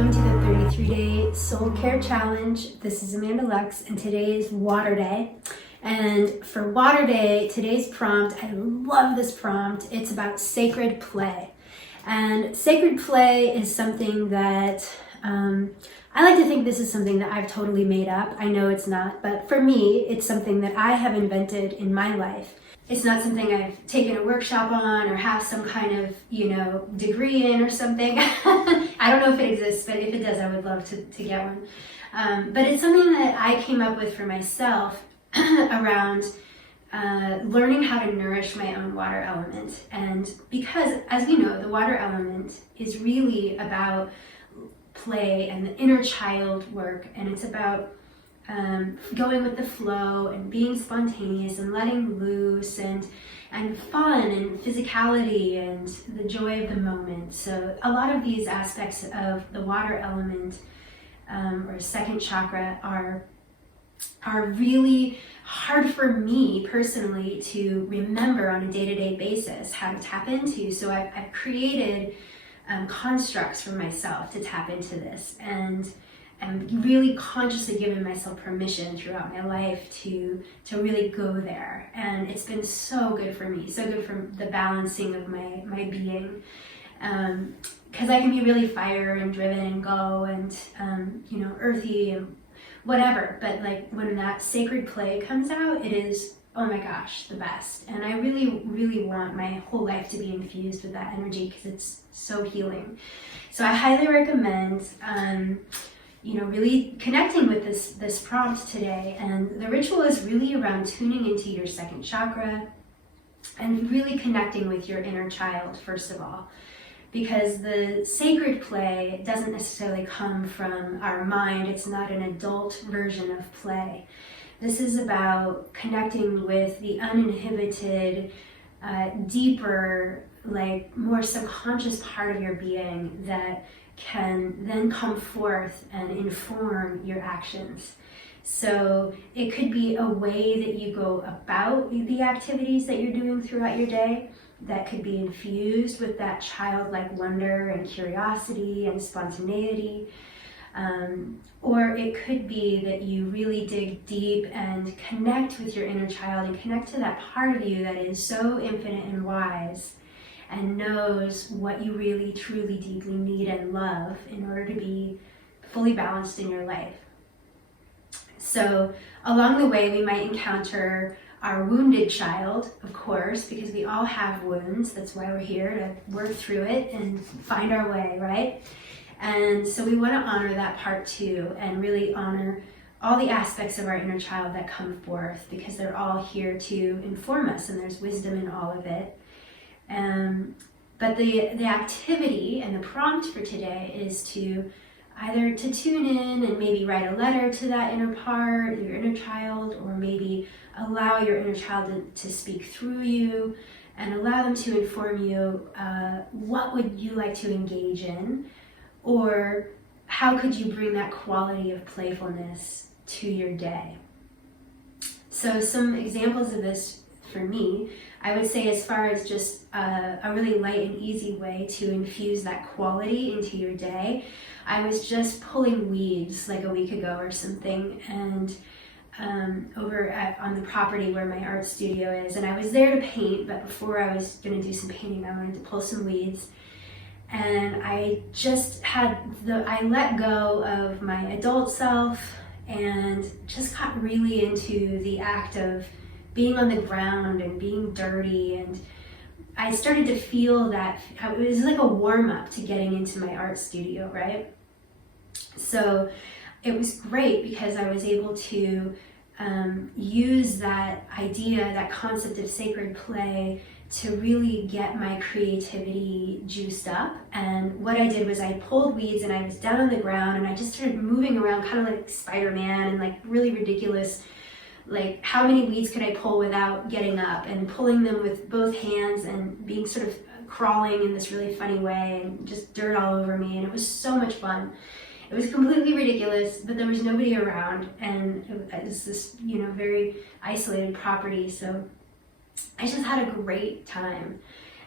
Welcome to the 33-day soul care challenge. This is Amanda Lux and today is water day. And for water day, today's prompt, I love this prompt. It's about sacred play. And sacred play is something that I like to think this is something that I've totally made up. I know it's not, but for me, it's something that I have invented in my life. It's not something I've taken a workshop on or have some kind of, degree in or something. I don't know if it exists, but if it does, I would love to get one. But it's something that I came up with for myself around learning how to nourish my own water element. And because, as you know, the water element is really about play and the inner child work, and it's about going with the flow and being spontaneous and letting loose and fun and physicality and the joy of the moment. So a lot of these aspects of the water element or second chakra are really hard for me personally to remember on a day-to-day basis how to tap into. So I've created constructs for myself to tap into this, and I'm really consciously giving myself permission throughout my life to really go there. And it's been so good for me, so good for the balancing of my being. Because I can be really fire and driven and go and, earthy and whatever. But like when that sacred play comes out, it is, oh my gosh, the best. And I really, really want my whole life to be infused with that energy because it's so healing. So I highly recommend really connecting with this prompt today. And the ritual is really around tuning into your second chakra and really connecting with your inner child, first of all. Because the sacred play doesn't necessarily come from our mind. It's not an adult version of play. This is about connecting with the uninhibited, deeper, more subconscious part of your being that can then come forth and inform your actions. So it could be a way that you go about the activities that you're doing throughout your day that could be infused with that childlike wonder and curiosity and spontaneity. Or it could be that you really dig deep and connect with your inner child and connect to that part of you that is so infinite and wise and knows what you really, truly, deeply need and love in order to be fully balanced in your life. So along the way, we might encounter our wounded child, of course, because we all have wounds. That's why we're here, to work through it and find our way, right? And so we want to honor that part too, and really honor all the aspects of our inner child that come forth, because they're all here to inform us, and there's wisdom in all of it. But the activity and the prompt for today is to either to tune in and maybe write a letter to that inner part, your inner child, or maybe allow your inner child to speak through you and allow them to inform you what would you like to engage in, or how could you bring that quality of playfulness to your day. So some examples of this for me, I would say, as far as just a really light and easy way to infuse that quality into your day, I was just pulling weeds like a week ago or something, and on the property where my art studio is, and I was there to paint, but before I was going to do some painting, I wanted to pull some weeds. And I just I let go of my adult self and just got really into the act of being on the ground and being dirty, and I started to feel that it was like a warm-up to getting into my art studio, right? So it was great because I was able to use that idea, that concept of sacred play, to really get my creativity juiced up. And what I did was I pulled weeds and I was down on the ground and I just started moving around kind of like Spider-Man and like really ridiculous, like how many weeds could I pull without getting up, and pulling them with both hands and being sort of crawling in this really funny way and just dirt all over me. And it was so much fun. It was completely ridiculous, but there was nobody around, and it was this, very isolated property. So I just had a great time.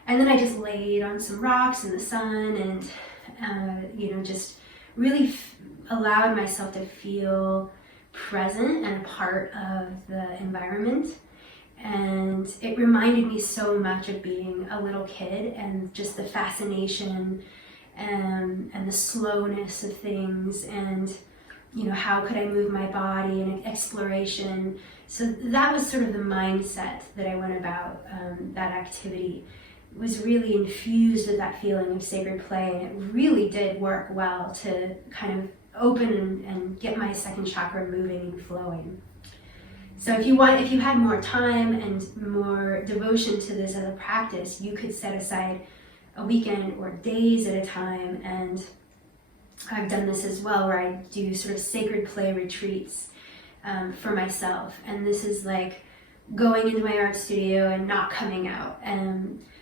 And then I just laid on some rocks in the sun and, just really allowed myself to feel present and a part of the environment. And it reminded me so much of being a little kid and just the fascination and the slowness of things, and how could I move my body, and exploration. So that was sort of the mindset that I went about that activity. It was really infused with that feeling of sacred play, and it really did work well to kind of open and get my second chakra moving and flowing. So if you had more time and more devotion to this as a practice, you could set aside a weekend or days at a time. And I've done this as well, where I do sort of sacred play retreats for myself. And this is like going into my art studio and not coming out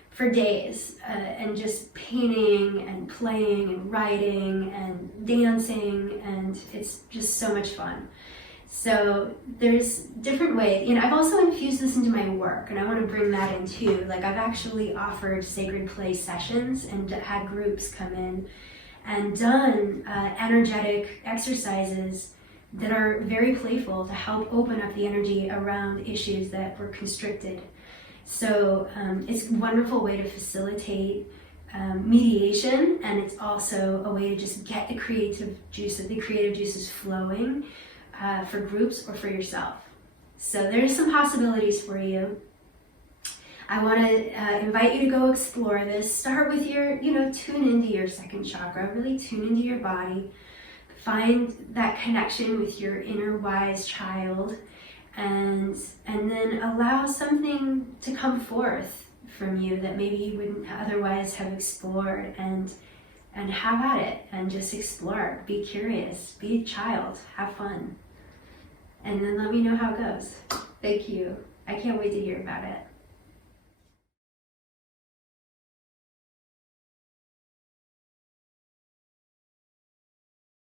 for days, and just painting and playing and writing and dancing, and it's just so much fun. So there's different ways. I've also infused this into my work, and I want to bring that in too. Like, I've actually offered sacred play sessions and had groups come in and done energetic exercises that are very playful to help open up the energy around issues that were constricted. So it's a wonderful way to facilitate mediation, and it's also a way to just get the creative juices flowing for groups or for yourself. So there's some possibilities for you. I want to invite you to go explore this. Start with your, tune into your second chakra, really tune into your body. Find that connection with your inner wise child, and then allow something to come forth from you that maybe you wouldn't otherwise have explored, and have at it and just explore. Be curious, be a child, have fun. And then let me know how it goes. Thank you. I can't wait to hear about it.